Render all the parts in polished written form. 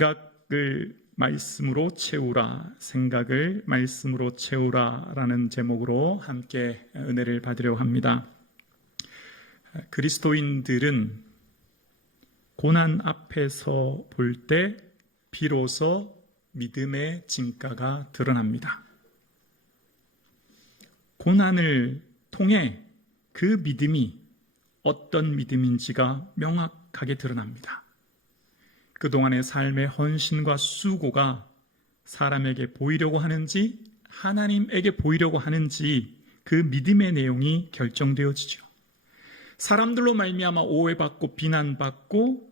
생각을 말씀으로 채우라, 생각을 말씀으로 채우라 라는 제목으로 함께 은혜를 받으려 합니다. 그리스도인들은 고난 앞에서 볼 때 비로소 믿음의 진가가 드러납니다. 고난을 통해 그 믿음이 어떤 믿음인지가 명확하게 드러납니다. 그동안의 삶의 헌신과 수고가 사람에게 보이려고 하는지 하나님에게 보이려고 하는지 그 믿음의 내용이 결정되어지죠. 사람들로 말미암아 오해받고 비난받고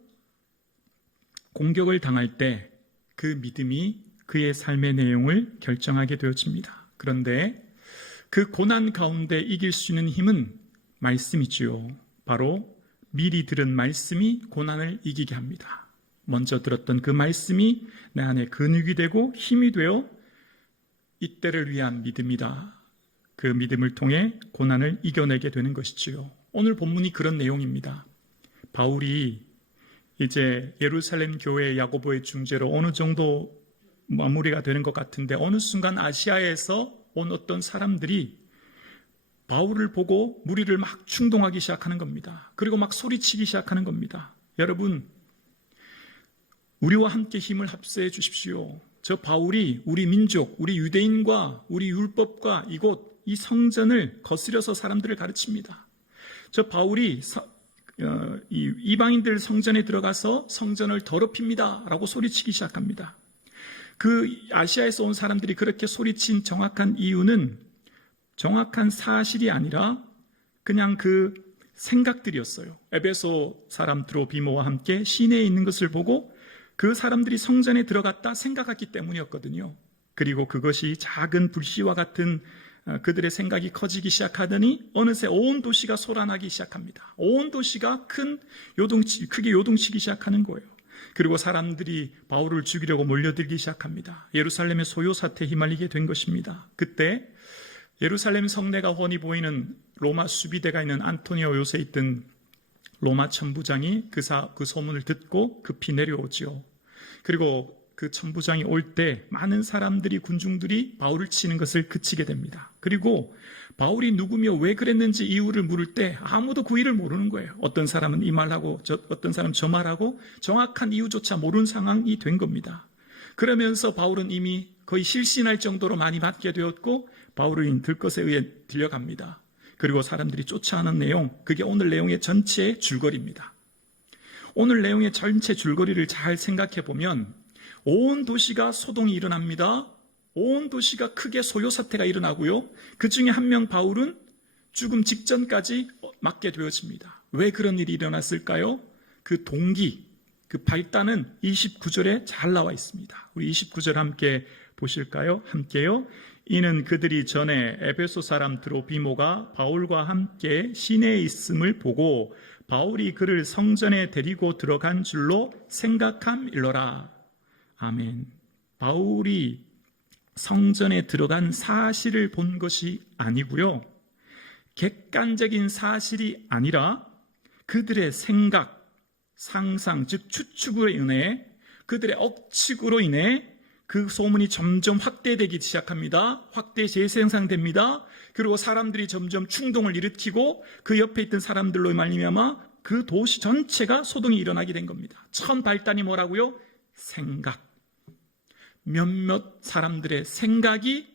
공격을 당할 때 그 믿음이 그의 삶의 내용을 결정하게 되어집니다. 그런데 그 고난 가운데 이길 수 있는 힘은 말씀이지요. 바로 미리 들은 말씀이 고난을 이기게 합니다. 먼저 들었던 그 말씀이 내 안에 근육이 되고 힘이 되어 이때를 위한 믿음이다. 그 믿음을 통해 고난을 이겨내게 되는 것이지요. 오늘 본문이 그런 내용입니다. 바울이 이제 예루살렘 교회 야고보의 중재로 어느 정도 마무리가 되는 것 같은데 어느 순간 아시아에서 온 어떤 사람들이 바울을 보고 무리를 막 충동하기 시작하는 겁니다. 그리고 막 소리치기 시작하는 겁니다. 여러분, 우리와 함께 힘을 합세해 주십시오. 저 바울이 우리 민족, 우리 유대인과 우리 율법과 이곳 이 성전을 거스려서 사람들을 가르칩니다. 저 바울이 이 이방인들 성전에 들어가서 성전을 더럽힙니다 라고 소리치기 시작합니다. 그 아시아에서 온 사람들이 그렇게 소리친 정확한 이유는 정확한 사실이 아니라 그냥 그 생각들이었어요. 에베소 사람 드로비모와 함께 시내에 있는 것을 보고 그 사람들이 성전에 들어갔다 생각했기 때문이었거든요. 그리고 그것이 작은 불씨와 같은 그들의 생각이 커지기 시작하더니 어느새 온 도시가 소란하기 시작합니다. 온 도시가 크게 요동치기 시작하는 거예요. 그리고 사람들이 바울을 죽이려고 몰려들기 시작합니다. 예루살렘의 소요 사태에 휘말리게 된 것입니다. 그때 예루살렘 성내가 훤히 보이는 로마 수비대가 있는 안토니오 요새에 있던 로마 천부장이 그 소문을 듣고 급히 내려오지요. 그리고 그 천부장이 올 때 많은 사람들이 군중들이 바울을 치는 것을 그치게 됩니다. 그리고 바울이 누구며 왜 그랬는지 이유를 물을 때 아무도 그 일을 모르는 거예요. 어떤 사람은 이 말하고 어떤 사람은 저 말하고 정확한 이유조차 모르는 상황이 된 겁니다. 그러면서 바울은 이미 거의 실신할 정도로 많이 맞게 되었고 바울은 들것에 의해 들려갑니다. 그리고 사람들이 쫓아오는 내용, 그게 오늘 내용의 전체의 줄거리입니다. 오늘 내용의 전체 줄거리를 잘 생각해 보면 온 도시가 소동이 일어납니다. 온 도시가 크게 소요 사태가 일어나고요. 그 중에 한 명 바울은 죽음 직전까지 맞게 되어집니다. 왜 그런 일이 일어났을까요? 그 동기, 그 발단은 29절에 잘 나와 있습니다. 우리 29절 함께 보실까요? 함께요. 이는 그들이 전에 에베소 사람 드로비모가 바울과 함께 시내에 있음을 보고 바울이 그를 성전에 데리고 들어간 줄로 생각함일러라. 아멘. 바울이 성전에 들어간 사실을 본 것이 아니고요. 객관적인 사실이 아니라 그들의 생각, 상상, 즉 추측으로 인해 그들의 억측으로 인해 그 소문이 점점 확대되기 시작합니다. 확대 재생산됩니다. 그리고 사람들이 점점 충동을 일으키고 그 옆에 있던 사람들로 말미암아 그 도시 전체가 소동이 일어나게 된 겁니다. 처음 발단이 뭐라고요? 생각. 몇몇 사람들의 생각이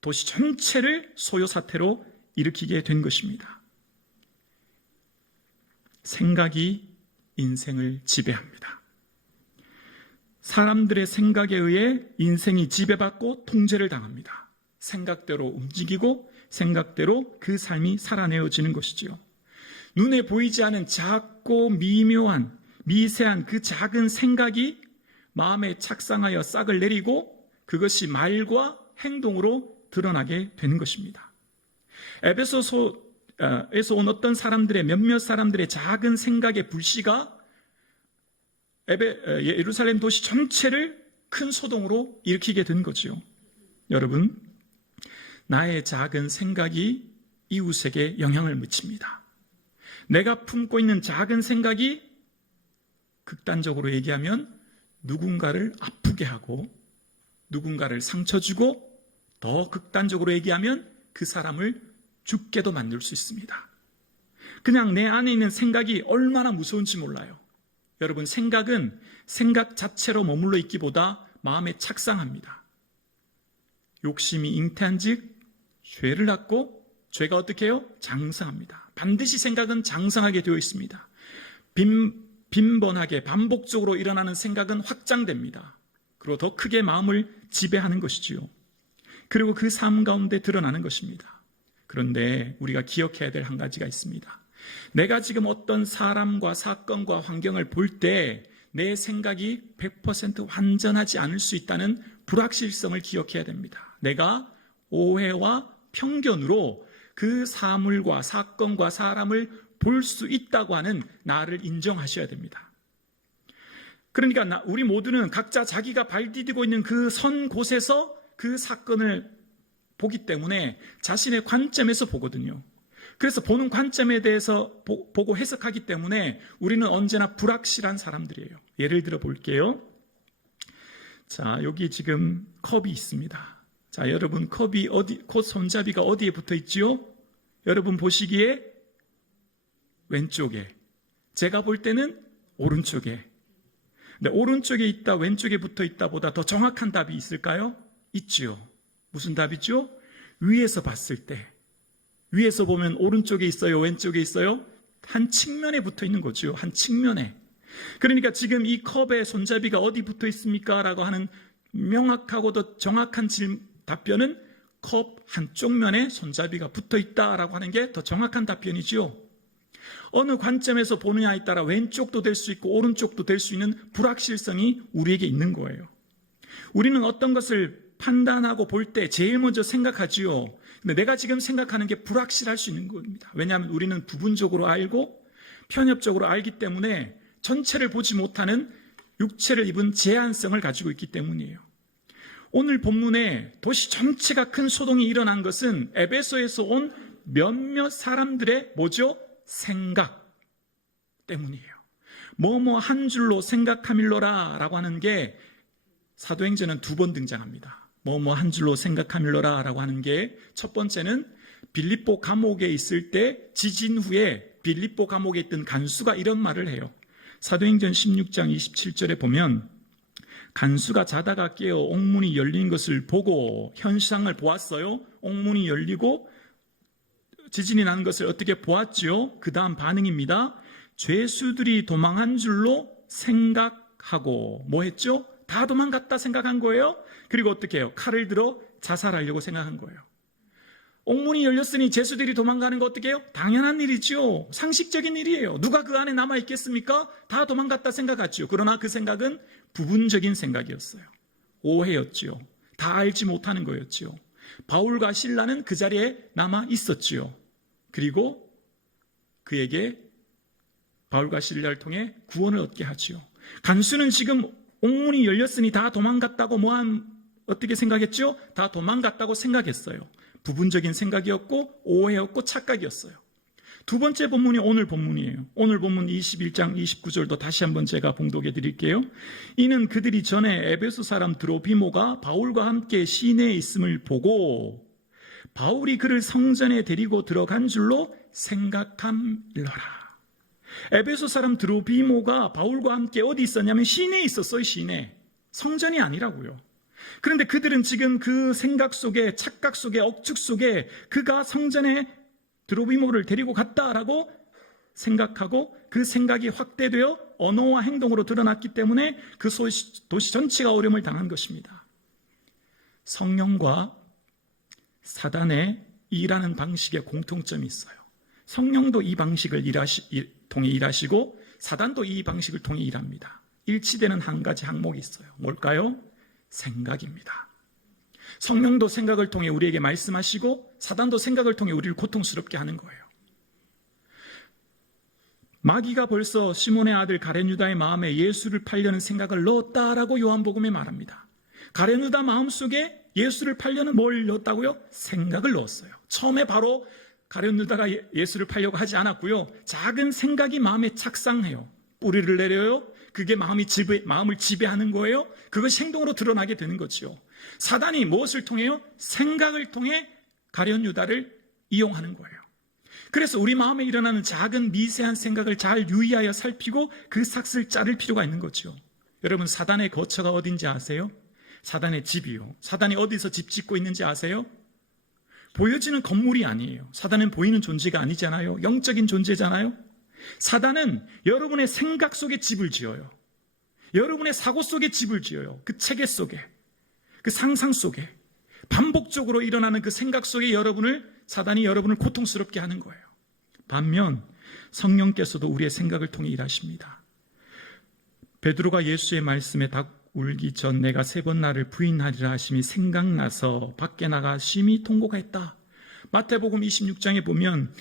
도시 전체를 소요 사태로 일으키게 된 것입니다. 생각이 인생을 지배합니다. 사람들의 생각에 의해 인생이 지배받고 통제를 당합니다. 생각대로 움직이고 생각대로 그 삶이 살아내어지는 것이지요. 눈에 보이지 않은 작고 미묘한 미세한 그 작은 생각이 마음에 착상하여 싹을 내리고 그것이 말과 행동으로 드러나게 되는 것입니다. 에베소에서 온 어떤 사람들의 몇몇 사람들의 작은 생각의 불씨가 예루살렘 도시 전체를 큰 소동으로 일으키게 된 거죠. 여러분, 나의 작은 생각이 이웃에게 영향을 미칩니다. 내가 품고 있는 작은 생각이 극단적으로 얘기하면 누군가를 아프게 하고 누군가를 상처 주고 더 극단적으로 얘기하면 그 사람을 죽게도 만들 수 있습니다. 그냥 내 안에 있는 생각이 얼마나 무서운지 몰라요. 여러분, 생각은 생각 자체로 머물러 있기보다 마음에 착상합니다. 욕심이 잉태한즉 죄를 낳고 죄가 어떻게 해요? 장성합니다. 반드시 생각은 장성하게 되어 있습니다. 빈번하게 반복적으로 일어나는 생각은 확장됩니다. 그리고 더 크게 마음을 지배하는 것이지요. 그리고 그 삶 가운데 드러나는 것입니다. 그런데 우리가 기억해야 될 한 가지가 있습니다. 내가 지금 어떤 사람과 사건과 환경을 볼 때 내 생각이 100% 완전하지 않을 수 있다는 불확실성을 기억해야 됩니다. 내가 오해와 편견으로 그 사물과 사건과 사람을 볼 수 있다고 하는 나를 인정하셔야 됩니다. 그러니까 우리 모두는 각자 자기가 발 디디고 있는 그 선 곳에서 그 사건을 보기 때문에 자신의 관점에서 보거든요. 그래서 보는 관점에 대해서 보고 해석하기 때문에 우리는 언제나 불확실한 사람들이에요. 예를 들어 볼게요. 자, 여기 지금 컵이 있습니다. 자, 여러분, 컵이 컵 손잡이가 어디에 붙어 있지요? 여러분 보시기에 왼쪽에, 제가 볼 때는 오른쪽에. 근데 오른쪽에 있다, 왼쪽에 붙어 있다 보다 더 정확한 답이 있을까요? 있지요. 무슨 답이죠? 위에서 봤을 때, 위에서 보면 오른쪽에 있어요, 왼쪽에 있어요? 한 측면에 붙어 있는 거죠. 한 측면에. 그러니까 지금 이 컵의 손잡이가 어디 붙어 있습니까? 라고 하는 명확하고 더 정확한 답변은 컵 한쪽 면에 손잡이가 붙어 있다라고 하는 게 더 정확한 답변이지요. 어느 관점에서 보느냐에 따라 왼쪽도 될 수 있고 오른쪽도 될 수 있는 불확실성이 우리에게 있는 거예요. 우리는 어떤 것을 판단하고 볼 때 제일 먼저 생각하지요. 근데 내가 지금 생각하는 게 불확실할 수 있는 겁니다. 왜냐하면 우리는 부분적으로 알고 편협적으로 알기 때문에 전체를 보지 못하는 육체를 입은 제한성을 가지고 있기 때문이에요. 오늘 본문에 도시 전체가 큰 소동이 일어난 것은 에베소에서 온 몇몇 사람들의 뭐죠? 생각 때문이에요. 뭐뭐 한 줄로 생각하밀러라 라고 하는 게 사도행전은 2번 등장합니다. 뭐뭐 한 줄로 생각하밀러라 라고 하는 게 첫 번째는 빌립보 감옥에 있을 때 지진 후에 빌립보 감옥에 있던 간수가 이런 말을 해요. 사도행전 16장 27절에 보면 간수가 자다가 깨어 옥문이 열린 것을 보고 현상을 보았어요. 옥문이 열리고 지진이 나는 것을 어떻게 보았죠? 그 다음 반응입니다. 죄수들이 도망한 줄로 생각하고 뭐 했죠? 다 도망갔다 생각한 거예요. 그리고 어떻게 해요? 칼을 들어 자살하려고 생각한 거예요. 옥문이 열렸으니 죄수들이 도망가는 거 어떻게 해요? 당연한 일이죠. 상식적인 일이에요. 누가 그 안에 남아있겠습니까? 다 도망갔다 생각하죠. 그러나 그 생각은 부분적인 생각이었어요. 오해였죠. 다 알지 못하는 거였죠. 바울과 실라는 그 자리에 남아 있었지요. 그리고 그에게 바울과 실라를 통해 구원을 얻게 하지요. 간수는 지금 옥문이 열렸으니 다 도망갔다고 어떻게 생각했죠? 다 도망갔다고 생각했어요. 부분적인 생각이었고 오해였고 착각이었어요. 두 번째 본문이 오늘 본문이에요. 오늘 본문 21장 29절도 다시 한번 제가 봉독해 드릴게요. 이는 그들이 전에 에베소 사람 드로비모가 바울과 함께 시내에 있음을 보고 바울이 그를 성전에 데리고 들어간 줄로 생각함이러라. 에베소 사람 드로비모가 바울과 함께 어디 있었냐면 시내에 있었어요. 시내. 성전이 아니라고요. 그런데 그들은 지금 그 생각 속에, 착각 속에, 억측 속에 그가 성전에 드로비모를 데리고 갔다라고 생각하고 그 생각이 확대되어 언어와 행동으로 드러났기 때문에 그 도시 전체가 어려움을 당한 것입니다. 성령과 사단의 일하는 방식에 공통점이 있어요. 성령도 이 방식을 통해 일하시고 사단도 이 방식을 통해 일합니다. 일치되는 한 가지 항목이 있어요. 뭘까요? 생각입니다. 성령도 생각을 통해 우리에게 말씀하시고 사단도 생각을 통해 우리를 고통스럽게 하는 거예요. 마귀가 벌써 시몬의 아들 가룟유다의 마음에 예수를 팔려는 생각을 넣었다라고 요한복음에 말합니다. 가룟유다 마음속에 예수를 팔려는 뭘 넣었다고요? 생각을 넣었어요. 처음에 바로 가룟유다가 예수를 팔려고 하지 않았고요. 작은 생각이 마음에 착상해요. 뿌리를 내려요. 그게 마음을 지배하는 거예요. 그것이 행동으로 드러나게 되는 거지요. 사단이 무엇을 통해요? 생각을 통해 가룟 유다를 이용하는 거예요. 그래서 우리 마음에 일어나는 작은 미세한 생각을 잘 유의하여 살피고 그 삭을 자를 필요가 있는 거죠. 여러분, 사단의 거처가 어딘지 아세요? 사단의 집이요. 사단이 어디서 집 짓고 있는지 아세요? 보여지는 건물이 아니에요. 사단은 보이는 존재가 아니잖아요. 영적인 존재잖아요. 사단은 여러분의 생각 속에 집을 지어요. 여러분의 사고 속에 집을 지어요. 그 체계 속에, 그 상상 속에, 반복적으로 일어나는 그 생각 속에 사단이 여러분을 고통스럽게 하는 거예요. 반면 성령께서도 우리의 생각을 통해 일하십니다. 베드로가 예수의 말씀에 닭 울기 전 내가 3번 나를 부인하리라 하심이 생각나서 밖에 나가 심히 통곡했다. 마태복음 26장에 보면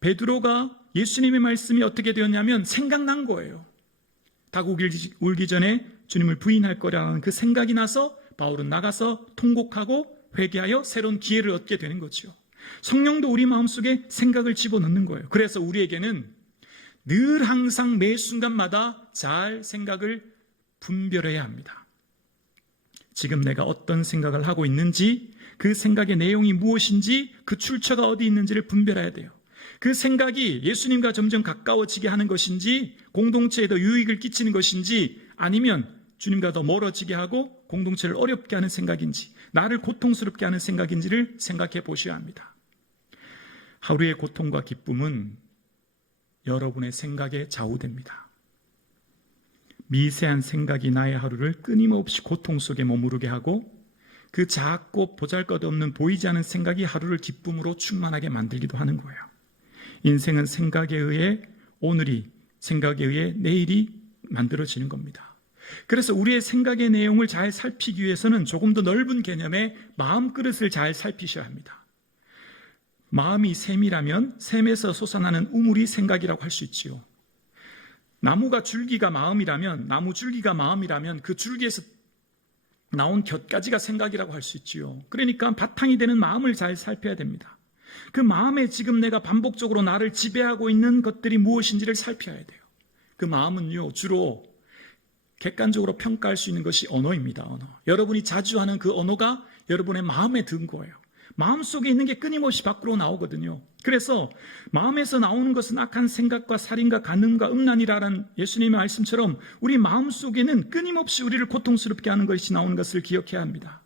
베드로가 예수님의 말씀이 어떻게 되었냐면 생각난 거예요. 닭 울기 전에 주님을 부인할 거라는 그 생각이 나서 바울은 나가서 통곡하고 회개하여 새로운 기회를 얻게 되는 거죠. 성령도 우리 마음속에 생각을 집어넣는 거예요. 그래서 우리에게는 늘 항상 매 순간마다 잘 생각을 분별해야 합니다. 지금 내가 어떤 생각을 하고 있는지, 그 생각의 내용이 무엇인지, 그 출처가 어디 있는지를 분별해야 돼요. 그 생각이 예수님과 점점 가까워지게 하는 것인지, 공동체에 더 유익을 끼치는 것인지, 아니면 주님과 더 멀어지게 하고 공동체를 어렵게 하는 생각인지, 나를 고통스럽게 하는 생각인지를 생각해 보셔야 합니다. 하루의 고통과 기쁨은 여러분의 생각에 좌우됩니다. 미세한 생각이 나의 하루를 끊임없이 고통 속에 머무르게 하고 그 작고 보잘것없는 보이지 않은 생각이 하루를 기쁨으로 충만하게 만들기도 하는 거예요. 인생은 생각에 의해 오늘이, 생각에 의해 내일이 만들어지는 겁니다. 그래서 우리의 생각의 내용을 잘 살피기 위해서는 조금 더 넓은 개념의 마음그릇을 잘 살피셔야 합니다. 마음이 샘이라면 샘에서 솟아나는 우물이 생각이라고 할 수 있지요. 나무가 줄기가 마음이라면, 나무 줄기가 마음이라면 그 줄기에서 나온 곁가지가 생각이라고 할 수 있지요. 그러니까 바탕이 되는 마음을 잘 살펴야 됩니다. 그 마음에 지금 내가 반복적으로 나를 지배하고 있는 것들이 무엇인지를 살펴야 돼요. 그 마음은요, 주로 객관적으로 평가할 수 있는 것이 언어입니다. 언어. 여러분이 자주 하는 그 언어가 여러분의 마음에 든 거예요. 마음속에 있는 게 끊임없이 밖으로 나오거든요. 그래서 마음에서 나오는 것은 악한 생각과 살인과 간음과 음란이라는 예수님의 말씀처럼 우리 마음속에는 끊임없이 우리를 고통스럽게 하는 것이 나오는 것을 기억해야 합니다.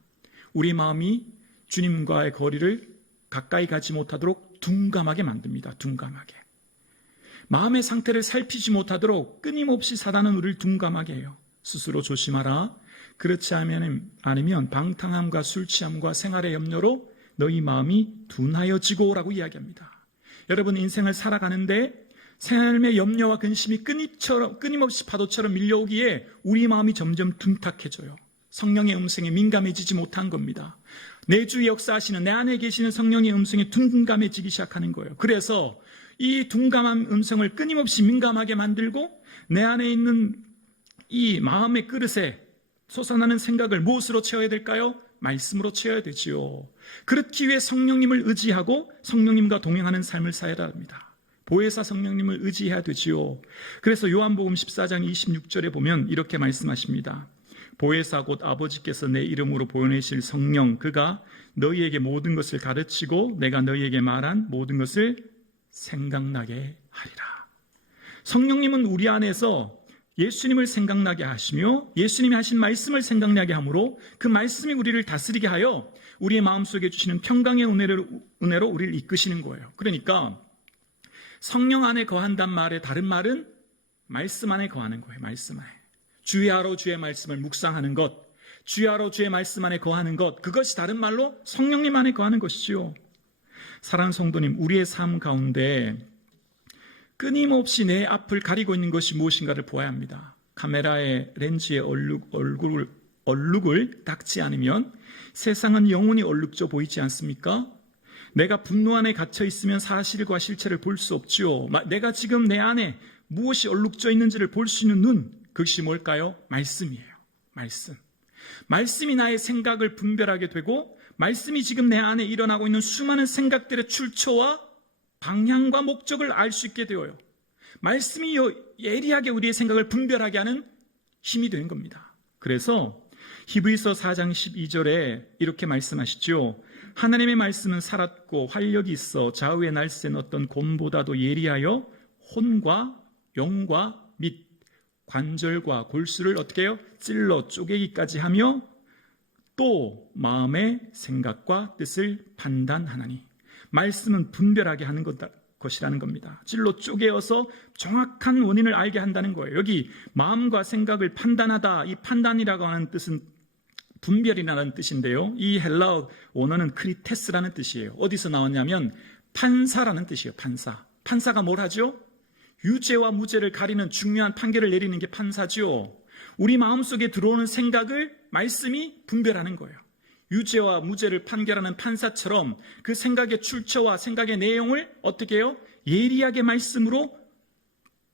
우리 마음이 주님과의 거리를 가까이 가지 못하도록 둔감하게 만듭니다. 둔감하게. 마음의 상태를 살피지 못하도록 끊임없이 사단은 우리를 둔감하게 해요. 스스로 조심하라. 그렇지 않으면 방탕함과 술 취함과 생활의 염려로 너희 마음이 둔하여지고라고 이야기합니다. 여러분, 인생을 살아가는데 삶의 염려와 근심이 끊임없이 파도처럼 밀려오기에 우리 마음이 점점 둔탁해져요. 성령의 음성에 민감해지지 못한 겁니다. 내 주위 역사하시는 내 안에 계시는 성령의 음성에 둔감해지기 시작하는 거예요. 그래서 이 둔감한 음성을 끊임없이 민감하게 만들고 내 안에 있는 이 마음의 그릇에 솟아나는 생각을 무엇으로 채워야 될까요? 말씀으로 채워야 되지요. 그렇기 위해 성령님을 의지하고 성령님과 동행하는 삶을 살아야 합니다. 보혜사 성령님을 의지해야 되지요. 그래서 요한복음 14장 26절에 보면 이렇게 말씀하십니다. 보혜사 곧 아버지께서 내 이름으로 보내실 성령, 그가 너희에게 모든 것을 가르치고 내가 너희에게 말한 모든 것을 생각나게 하리라. 성령님은 우리 안에서 예수님을 생각나게 하시며 예수님이 하신 말씀을 생각나게 하므로 그 말씀이 우리를 다스리게 하여 우리의 마음속에 주시는 평강의 은혜로 우리를 이끄시는 거예요. 그러니까 성령 안에 거한단 말의 다른 말은 말씀 안에 거하는 거예요. 말씀 안에. 주야로 주의 말씀을 묵상하는 것, 주야로 주의 말씀 안에 거하는 것, 그것이 다른 말로 성령님 안에 거하는 것이지요. 사랑하는 성도님, 우리의 삶 가운데 끊임없이 내 앞을 가리고 있는 것이 무엇인가를 보아야 합니다. 카메라의 렌즈에 얼룩을 닦지 않으면 세상은 영원히 얼룩져 보이지 않습니까? 내가 분노 안에 갇혀 있으면 사실과 실체를 볼 수 없지요. 내가 지금 내 안에 무엇이 얼룩져 있는지를 볼 수 있는 눈, 그것이 뭘까요? 말씀이에요. 말씀. 말씀이 나의 생각을 분별하게 되고 말씀이 지금 내 안에 일어나고 있는 수많은 생각들의 출처와 방향과 목적을 알 수 있게 되어요. 말씀이 예리하게 우리의 생각을 분별하게 하는 힘이 되는 겁니다. 그래서 히브리서 4장 12절에 이렇게 말씀하시죠. 하나님의 말씀은 살았고 활력이 있어 좌우에 날쌘 어떤 곰보다도 예리하여 혼과 영과 및 관절과 골수를 어떻게 해요? 찔러 쪼개기까지 하며 또 마음의 생각과 뜻을 판단하나니. 말씀은 분별하게 하는 것이라는 겁니다. 찔러 쪼개어서 정확한 원인을 알게 한다는 거예요. 여기 마음과 생각을 판단하다, 이 판단이라고 하는 뜻은 분별이라는 뜻인데요. 이 헬라어 원어는 크리테스라는 뜻이에요. 어디서 나왔냐면 판사라는 뜻이에요. 판사. 판사가 뭘 하죠? 유죄와 무죄를 가리는 중요한 판결을 내리는 게 판사죠. 우리 마음속에 들어오는 생각을 말씀이 분별하는 거예요. 유죄와 무죄를 판결하는 판사처럼 그 생각의 출처와 생각의 내용을 어떻게 해요? 예리하게 말씀으로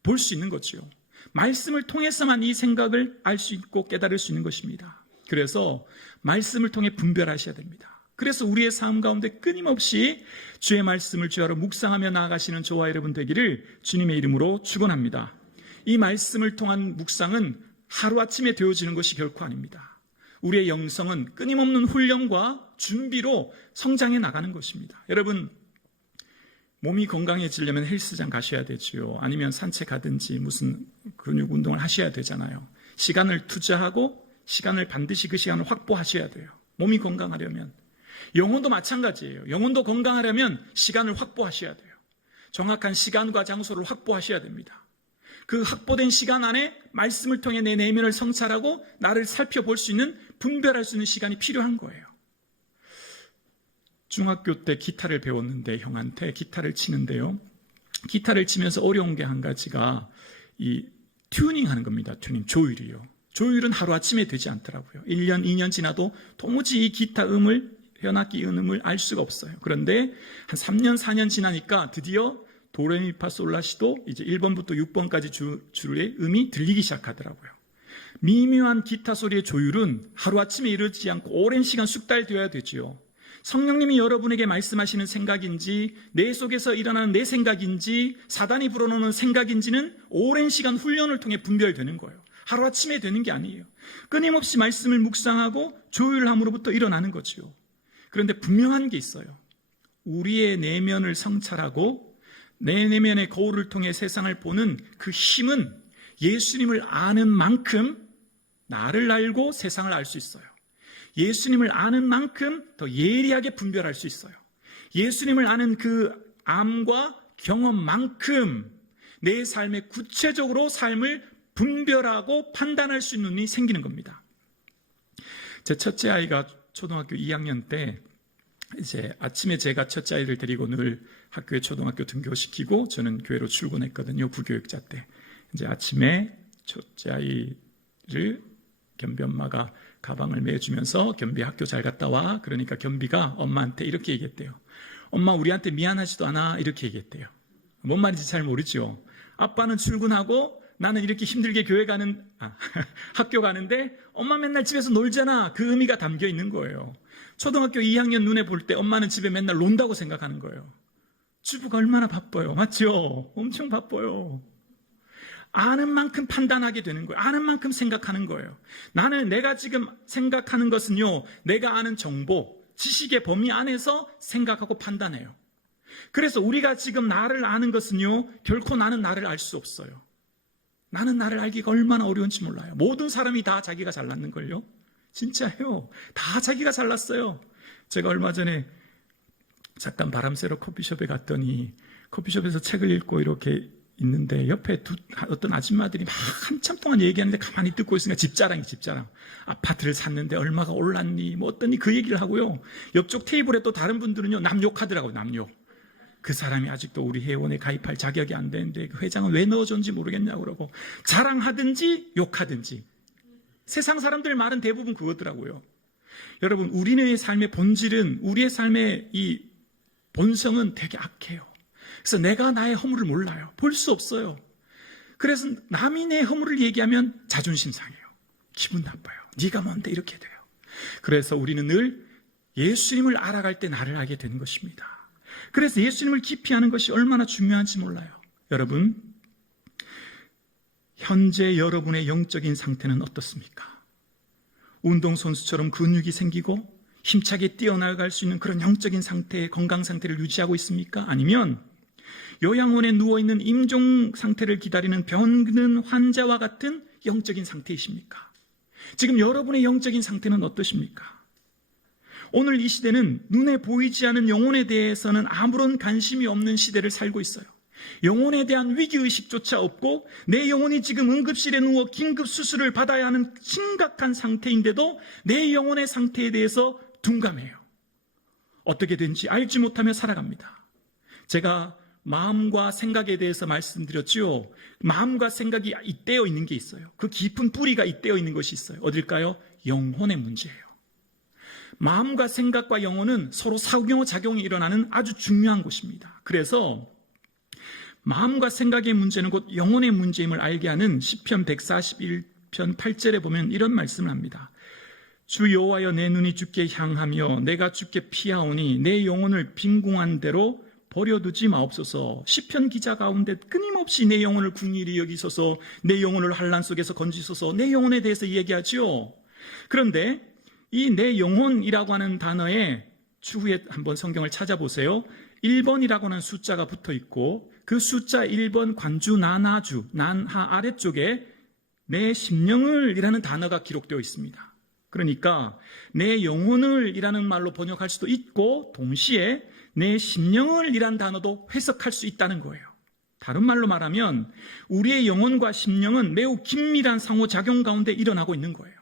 볼 수 있는 거죠. 말씀을 통해서만 이 생각을 알 수 있고 깨달을 수 있는 것입니다. 그래서 말씀을 통해 분별하셔야 됩니다. 그래서 우리의 삶 가운데 끊임없이 주의 말씀을 주야로 묵상하며 나아가시는 저와 여러분 되기를 주님의 이름으로 축원합니다. 이 말씀을 통한 묵상은 하루아침에 되어지는 것이 결코 아닙니다. 우리의 영성은 끊임없는 훈련과 준비로 성장해 나가는 것입니다. 여러분, 몸이 건강해지려면 헬스장 가셔야 되지요. 아니면 산책하든지 무슨 근육 운동을 하셔야 되잖아요. 시간을 투자하고 시간을 반드시 그 시간을 확보하셔야 돼요. 몸이 건강하려면. 영혼도 마찬가지예요. 영혼도 건강하려면 시간을 확보하셔야 돼요. 정확한 시간과 장소를 확보하셔야 됩니다. 그 확보된 시간 안에 말씀을 통해 내 내면을 성찰하고 나를 살펴볼 수 있는, 분별할 수 있는 시간이 필요한 거예요. 중학교 때 기타를 배웠는데 형한테 기타를 치는데요. 기타를 치면서 어려운 게 한 가지가 이 튜닝 하는 겁니다. 튜닝, 조율이요. 조율은 하루아침에 되지 않더라고요. 1년, 2년 지나도 도무지 이 기타 음을, 현악기 음을 알 수가 없어요. 그런데 한 3년, 4년 지나니까 드디어 도레미파솔라시도 이제 1번부터 6번까지 줄의 음이 들리기 시작하더라고요. 미묘한 기타 소리의 조율은 하루아침에 이르지 않고 오랜 시간 숙달되어야 되지요. 성령님이 여러분에게 말씀하시는 생각인지, 내 속에서 일어나는 내 생각인지, 사단이 불어넣는 생각인지는 오랜 시간 훈련을 통해 분별되는 거예요. 하루아침에 되는 게 아니에요. 끊임없이 말씀을 묵상하고 조율함으로부터 일어나는 거지요. 그런데 분명한 게 있어요. 우리의 내면을 성찰하고 내 내면의 거울을 통해 세상을 보는 그 힘은 예수님을 아는 만큼 나를 알고 세상을 알 수 있어요. 예수님을 아는 만큼 더 예리하게 분별할 수 있어요. 예수님을 아는 그 암과 경험만큼 내 삶에 구체적으로 삶을 분별하고 판단할 수 있는 눈이 생기는 겁니다. 제 첫째 아이가 초등학교 2학년 때 이제 아침에 제가 첫째 아이를 데리고 늘 학교에 초등학교 등교시키고 저는 교회로 출근했거든요. 부교육자 때. 이제 아침에 첫째 아이를 겸비 엄마가 가방을 매주면서 겸비 학교 잘 갔다 와. 그러니까 겸비가 엄마한테 이렇게 얘기했대요. 엄마 우리한테 미안하지도 않아. 이렇게 얘기했대요. 뭔 말인지 잘 모르죠. 아빠는 출근하고 나는 이렇게 힘들게 학교 가는데 엄마 맨날 집에서 놀잖아. 그 의미가 담겨 있는 거예요. 초등학교 2학년 눈에 볼 때 엄마는 집에 맨날 논다고 생각하는 거예요. 주부가 얼마나 바빠요. 맞죠? 엄청 바빠요. 아는 만큼 판단하게 되는 거예요. 아는 만큼 생각하는 거예요. 내가 지금 생각하는 것은요, 내가 아는 정보, 지식의 범위 안에서 생각하고 판단해요. 그래서 우리가 지금 나를 아는 것은요, 결코 나는 나를 알 수 없어요. 나는 나를 알기가 얼마나 어려운지 몰라요. 모든 사람이 다 자기가 잘났는걸요. 진짜요. 다 자기가 잘났어요. 제가 얼마 전에 잠깐 바람 쐬러 커피숍에 갔더니 커피숍에서 책을 읽고 이렇게 있는데 옆에 어떤 아줌마들이 막 한참 동안 얘기하는데 가만히 듣고 있으니까 집자랑. 아파트를 샀는데 얼마가 올랐니? 뭐 어떠니? 그 얘기를 하고요. 옆쪽 테이블에 또 다른 분들은요, 남욕하더라고요. 남욕. 그 사람이 아직도 우리 회원에 가입할 자격이 안 되는데 그 회장은 왜 넣어줬는지 모르겠냐고 그러고 자랑하든지 욕하든지. 세상 사람들 말은 대부분 그거더라고요. 여러분, 우리의 삶의 본질은, 우리의 삶의 이 본성은 되게 악해요. 그래서 내가 나의 허물을 몰라요. 볼 수 없어요. 그래서 남이 내 허물을 얘기하면 자존심 상해요. 기분 나빠요. 네가 뭔데 이렇게 돼요. 그래서 우리는 늘 예수님을 알아갈 때 나를 알게 되는 것입니다. 그래서 예수님을 깊이 아는 것이 얼마나 중요한지 몰라요. 여러분, 현재 여러분의 영적인 상태는 어떻습니까? 운동선수처럼 근육이 생기고 힘차게 뛰어나갈 수 있는 그런 영적인 상태, 건강 상태를 유지하고 있습니까? 아니면 요양원에 누워있는 임종 상태를 기다리는 병든 환자와 같은 영적인 상태이십니까? 지금 여러분의 영적인 상태는 어떠십니까? 오늘 이 시대는 눈에 보이지 않은 영혼에 대해서는 아무런 관심이 없는 시대를 살고 있어요. 영혼에 대한 위기의식조차 없고 내 영혼이 지금 응급실에 누워 긴급 수술을 받아야 하는 심각한 상태인데도 내 영혼의 상태에 대해서 둔감해요. 어떻게 된지 알지 못하며 살아갑니다. 제가 마음과 생각에 대해서 말씀드렸지요. 마음과 생각이 잇대어 있는 게 있어요. 그 깊은 뿌리가 잇대어 있는 것이 있어요. 어딜까요? 영혼의 문제예요. 마음과 생각과 영혼은 서로 상호작용이 일어나는 아주 중요한 곳입니다. 그래서 마음과 생각의 문제는 곧 영혼의 문제임을 알게 하는 시편 141편 8절에 보면 이런 말씀을 합니다. 주 여호와여, 내 눈이 주께 향하며 내가 주께 피하오니 내 영혼을 빈궁한 대로 버려두지 마옵소서. 시편 기자 가운데 끊임없이 내 영혼을 긍휼히 여기소서, 내 영혼을 환난 속에서 건지소서, 내 영혼에 대해서 얘기하지요. 그런데 이 내 영혼이라고 하는 단어에 추후에 한번 성경을 찾아보세요. 1번이라고 하는 숫자가 붙어 있고 그 숫자 1번 관주 나나주 난하 아래쪽에 내 심령을 이라는 단어가 기록되어 있습니다. 그러니까 내 영혼을 이라는 말로 번역할 수도 있고 동시에 내 심령을 이란 단어도 해석할 수 있다는 거예요. 다른 말로 말하면 우리의 영혼과 심령은 매우 긴밀한 상호작용 가운데 일어나고 있는 거예요.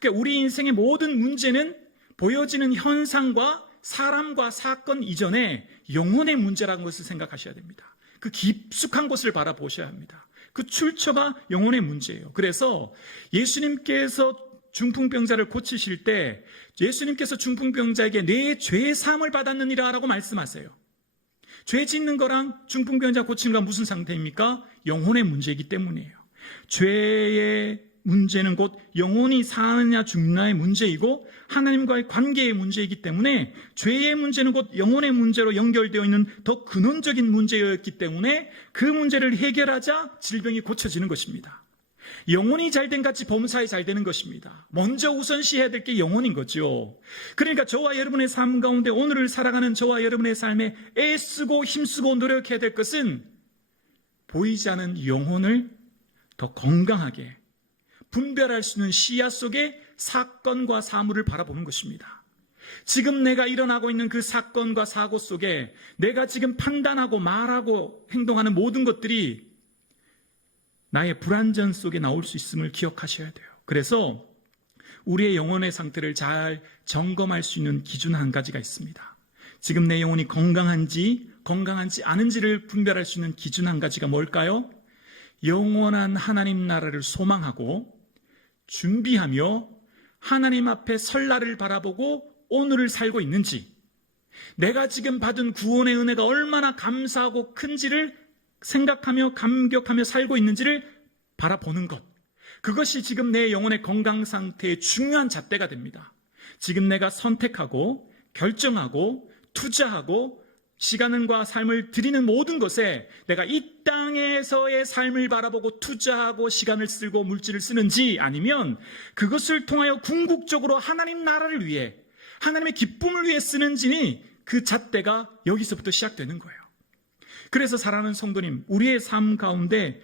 그러니까 우리 인생의 모든 문제는 보여지는 현상과 사람과 사건 이전에 영혼의 문제라는 것을 생각하셔야 됩니다. 그 깊숙한 것을 바라보셔야 합니다. 그 출처가 영혼의 문제예요. 그래서 예수님께서 중풍병자를 고치실 때 예수님께서 중풍병자에게 내 죄의 사함을 받았느니라 라고 말씀하세요. 죄 짓는 거랑 중풍병자 고치는 건 무슨 상태입니까? 영혼의 문제이기 때문이에요. 죄의 문제는 곧 영혼이 사느냐 죽느냐의 문제이고 하나님과의 관계의 문제이기 때문에 죄의 문제는 곧 영혼의 문제로 연결되어 있는 더 근원적인 문제였기 때문에 그 문제를 해결하자 질병이 고쳐지는 것입니다. 영혼이 잘된 같이 범사에 잘 되는 것입니다. 먼저 우선시해야 될 게 영혼인 거죠. 그러니까 저와 여러분의 삶 가운데 오늘을 살아가는 저와 여러분의 삶에 애쓰고 힘쓰고 노력해야 될 것은 보이지 않은 영혼을 더 건강하게 분별할 수 있는 시야 속에 사건과 사물을 바라보는 것입니다. 지금 내가 일어나고 있는 그 사건과 사고 속에 내가 지금 판단하고 말하고 행동하는 모든 것들이 나의 불안전 속에 나올 수 있음을 기억하셔야 돼요. 그래서 우리의 영혼의 상태를 잘 점검할 수 있는 기준 한 가지가 있습니다. 지금 내 영혼이 건강한지 않은지를 분별할 수 있는 기준 한 가지가 뭘까요? 영원한 하나님 나라를 소망하고 준비하며 하나님 앞에 설 날을 바라보고 오늘을 살고 있는지, 내가 지금 받은 구원의 은혜가 얼마나 감사하고 큰지를 생각하며 감격하며 살고 있는지를 바라보는 것, 그것이 지금 내 영혼의 건강 상태의 중요한 잣대가 됩니다. 지금 내가 선택하고 결정하고 투자하고 시간과 삶을 드리는 모든 것에 내가 이 땅에서의 삶을 바라보고 투자하고 시간을 쓰고 물질을 쓰는지, 아니면 그것을 통하여 궁극적으로 하나님 나라를 위해 하나님의 기쁨을 위해 쓰는지, 그 잣대가 여기서부터 시작되는 거예요. 그래서 사랑하는 성도님, 우리의 삶 가운데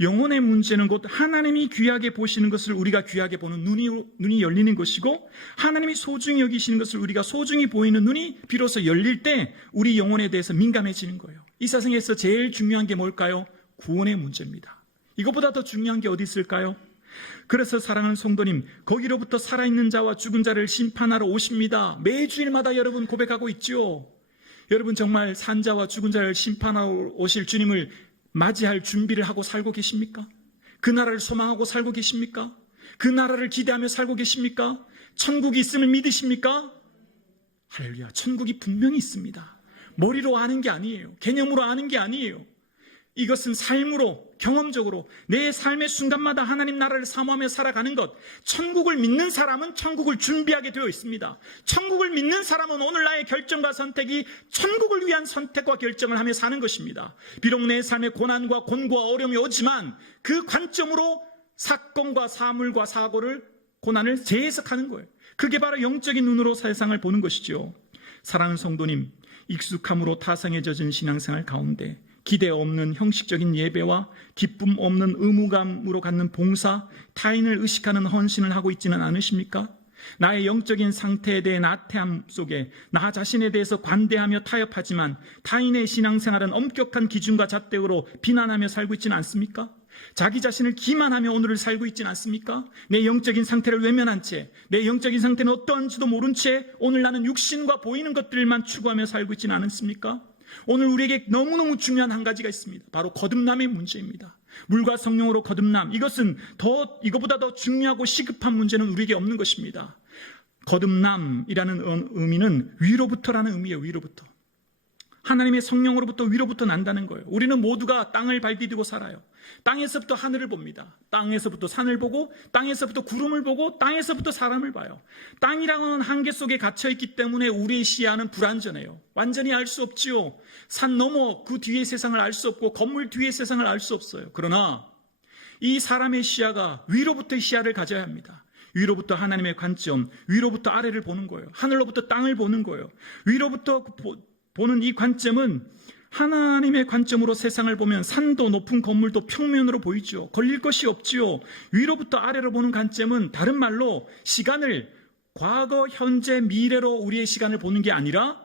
영혼의 문제는 곧 하나님이 귀하게 보시는 것을 우리가 귀하게 보는 눈이 열리는 것이고, 하나님이 소중히 여기시는 것을 우리가 소중히 보이는 눈이 비로소 열릴 때 우리 영혼에 대해서 민감해지는 거예요. 이 세상에서 제일 중요한 게 뭘까요? 구원의 문제입니다. 이것보다 더 중요한 게 어디 있을까요? 그래서 사랑하는 성도님, 거기로부터 살아있는 자와 죽은 자를 심판하러 오십니다. 매주일마다 여러분 고백하고 있죠. 여러분 정말 산자와 죽은 자를 심판하러 오실 주님을 맞이할 준비를 하고 살고 계십니까? 그 나라를 소망하고 살고 계십니까? 그 나라를 기대하며 살고 계십니까? 천국이 있음을 믿으십니까? 할렐루야, 천국이 분명히 있습니다. 머리로 아는 게 아니에요. 개념으로 아는 게 아니에요. 이것은 삶으로, 경험적으로 내 삶의 순간마다 하나님 나라를 사모하며 살아가는 것. 천국을 믿는 사람은 천국을 준비하게 되어 있습니다. 천국을 믿는 사람은 오늘 나의 결정과 선택이 천국을 위한 선택과 결정을 하며 사는 것입니다. 비록 내 삶의 고난과 곤고와 어려움이 오지만 그 관점으로 사건과 사물과 사고를, 고난을 재해석하는 거예요. 그게 바로 영적인 눈으로 세상을 보는 것이죠. 사랑하는 성도님, 익숙함으로 타성에 젖은 신앙생활 가운데 기대 없는 형식적인 예배와 기쁨 없는 의무감으로 갖는 봉사, 타인을 의식하는 헌신을 하고 있지는 않으십니까? 나의 영적인 상태에 대해 나태함 속에 나 자신에 대해서 관대하며 타협하지만 타인의 신앙생활은 엄격한 기준과 잣대로 비난하며 살고 있지는 않습니까? 자기 자신을 기만하며 오늘을 살고 있지는 않습니까? 내 영적인 상태를 외면한 채, 내 영적인 상태는 어떠한지도 모른 채 오늘 나는 육신과 보이는 것들만 추구하며 살고 있지는 않습니까? 오늘 우리에게 너무너무 중요한 한 가지가 있습니다. 바로 거듭남의 문제입니다. 물과 성령으로 거듭남, 이것보다 더 중요하고 시급한 문제는 우리에게 없는 것입니다. 거듭남이라는 의미는 위로부터라는 의미예요. 위로부터. 하나님의 성령으로부터 위로부터 난다는 거예요. 우리는 모두가 땅을 발디디고 살아요. 땅에서부터 하늘을 봅니다. 땅에서부터 산을 보고, 땅에서부터 구름을 보고, 땅에서부터 사람을 봐요. 땅이라는 한계 속에 갇혀있기 때문에 우리의 시야는 불완전해요. 완전히 알 수 없지요. 산 너머 그 뒤의 세상을 알 수 없고 건물 뒤의 세상을 알 수 없어요. 그러나 이 사람의 시야가 위로부터의 시야를 가져야 합니다. 위로부터 하나님의 관점, 위로부터 아래를 보는 거예요. 하늘로부터 땅을 보는 거예요. 위로부터 보는 이 관점은 하나님의 관점으로 세상을 보면 산도 높은 건물도 평면으로 보이죠. 걸릴 것이 없지요. 위로부터 아래로 보는 관점은 다른 말로 시간을 과거, 현재, 미래로 우리의 시간을 보는 게 아니라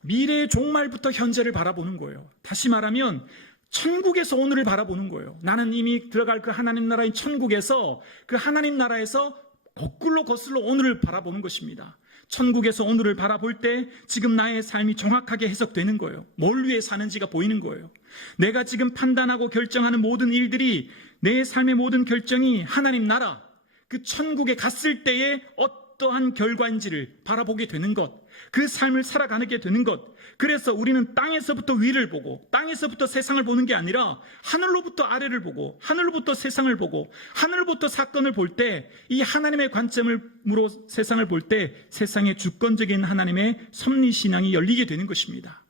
미래의 종말부터 현재를 바라보는 거예요. 다시 말하면 천국에서 오늘을 바라보는 거예요. 나는 이미 들어갈 그 하나님 나라인 천국에서 그 하나님 나라에서 거슬러 오늘을 바라보는 것입니다. 천국에서 오늘을 바라볼 때 지금 나의 삶이 정확하게 해석되는 거예요. 뭘 위해 사는지가 보이는 거예요. 내가 지금 판단하고 결정하는 모든 일들이, 내 삶의 모든 결정이 하나님 나라, 그 천국에 갔을 때의 어떠한 결과인지를 바라보게 되는 것, 그 삶을 살아가게 되는 것. 그래서 우리는 땅에서부터 위를 보고 땅에서부터 세상을 보는 게 아니라 하늘로부터 아래를 보고 하늘로부터 세상을 보고 하늘로부터 사건을 볼 때 이 하나님의 관점으로 세상을 볼 때 세상의 주권적인 하나님의 섭리신앙이 열리게 되는 것입니다.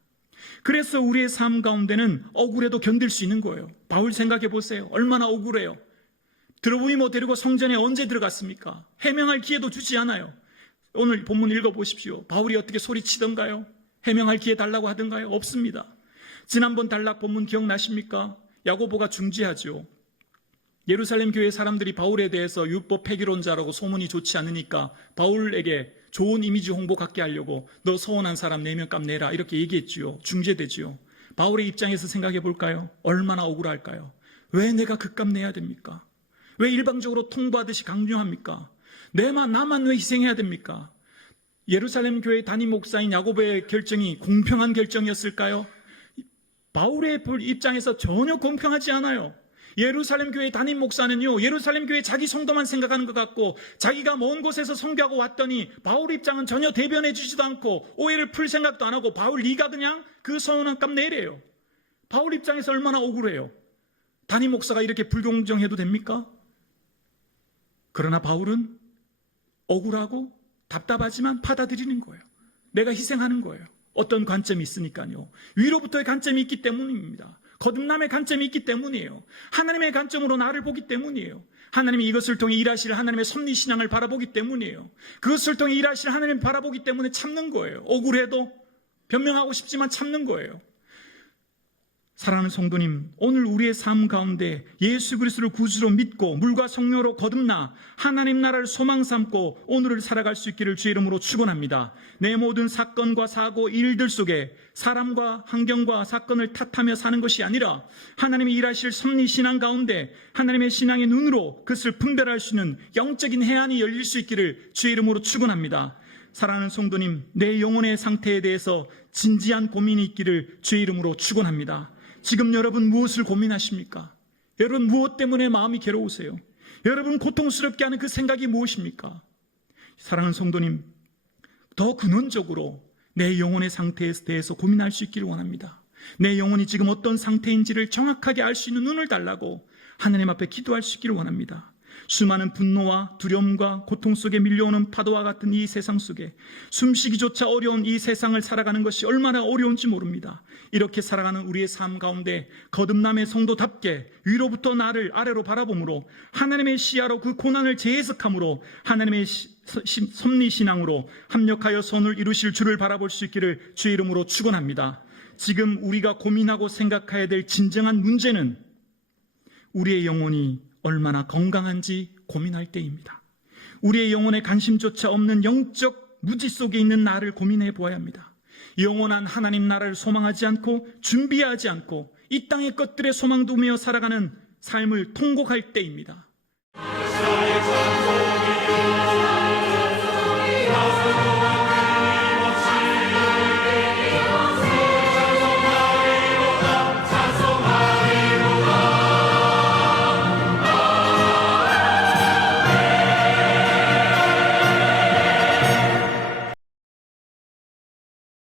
그래서 우리의 삶 가운데는 억울해도 견딜 수 있는 거예요. 바울 생각해 보세요. 얼마나 억울해요. 드로부이모 데리고 성전에 언제 들어갔습니까? 해명할 기회도 주지 않아요. 오늘 본문 읽어보십시오. 바울이 어떻게 소리치던가요? 해명할 기회 달라고 하던가요? 없습니다. 지난번 단락 본문 기억나십니까? 야고보가 중지하죠. 예루살렘 교회 사람들이 바울에 대해서 율법 폐기론자라고 소문이 좋지 않으니까 바울에게 좋은 이미지 홍보 갖게 하려고 너 서운한 사람 4명 값 내라 이렇게 얘기했지요. 중재되지요. 바울의 입장에서 생각해 볼까요? 얼마나 억울할까요? 왜 내가 그 값 내야 됩니까? 왜 일방적으로 통보하듯이 강요합니까? 나만 왜 희생해야 됩니까? 예루살렘 교회 담임 목사인 야고보의 결정이 공평한 결정이었을까요? 바울의 입장에서 전혀 공평하지 않아요. 예루살렘 교회 담임 목사는요, 예루살렘 교회 자기 성도만 생각하는 것 같고 자기가 먼 곳에서 선교하고 왔더니 바울 입장은 전혀 대변해 주지도 않고 오해를 풀 생각도 안 하고 바울 네가 그냥 그 서운한 값 내래요. 바울 입장에서 얼마나 억울해요. 담임 목사가 이렇게 불공정해도 됩니까? 그러나 바울은 억울하고 답답하지만 받아들이는 거예요. 내가 희생하는 거예요. 어떤 관점이 있으니까요. 위로부터의 관점이 있기 때문입니다. 거듭남의 관점이 있기 때문이에요. 하나님의 관점으로 나를 보기 때문이에요. 하나님이 이것을 통해 일하실 하나님의 섭리신앙을 바라보기 때문이에요. 그것을 통해 일하실 하나님을 바라보기 때문에 참는 거예요. 억울해도 변명하고 싶지만 참는 거예요. 사랑하는 성도님, 오늘 우리의 삶 가운데 예수 그리스도를 구주로 믿고 물과 성령으로 거듭나 하나님 나라를 소망 삼고 오늘을 살아갈 수 있기를 주의 이름으로 축원합니다. 내 모든 사건과 사고, 일들 속에 사람과 환경과 사건을 탓하며 사는 것이 아니라 하나님이 일하실 섭리 신앙 가운데 하나님의 신앙의 눈으로 그것을 분별할 수 있는 영적인 해안이 열릴 수 있기를 주의 이름으로 축원합니다. 사랑하는 성도님, 내 영혼의 상태에 대해서 진지한 고민이 있기를 주의 이름으로 축원합니다. 지금 여러분 무엇을 고민하십니까? 여러분 무엇 때문에 마음이 괴로우세요? 여러분 고통스럽게 하는 그 생각이 무엇입니까? 사랑하는 성도님, 더 근원적으로 내 영혼의 상태에 대해서 고민할 수 있기를 원합니다. 내 영혼이 지금 어떤 상태인지를 정확하게 알 수 있는 눈을 달라고 하나님 앞에 기도할 수 있기를 원합니다. 수많은 분노와 두려움과 고통 속에 밀려오는 파도와 같은 이 세상 속에 숨쉬기조차 어려운 이 세상을 살아가는 것이 얼마나 어려운지 모릅니다. 이렇게 살아가는 우리의 삶 가운데 거듭남의 성도답게 위로부터 나를 아래로 바라봄으로 하나님의 시야로 그 고난을 재해석함으로 하나님의 섭리신앙으로 합력하여 선을 이루실 주를 바라볼 수 있기를 주의 이름으로 축원합니다. 지금 우리가 고민하고 생각해야 될 진정한 문제는 우리의 영혼이 얼마나 건강한지 고민할 때입니다. 우리의 영혼에 관심조차 없는 영적 무지 속에 있는 나를 고민해 보아야 합니다. 영원한 하나님 나라를 소망하지 않고 준비하지 않고 이 땅의 것들에 소망 두며 살아가는 삶을 통곡할 때입니다.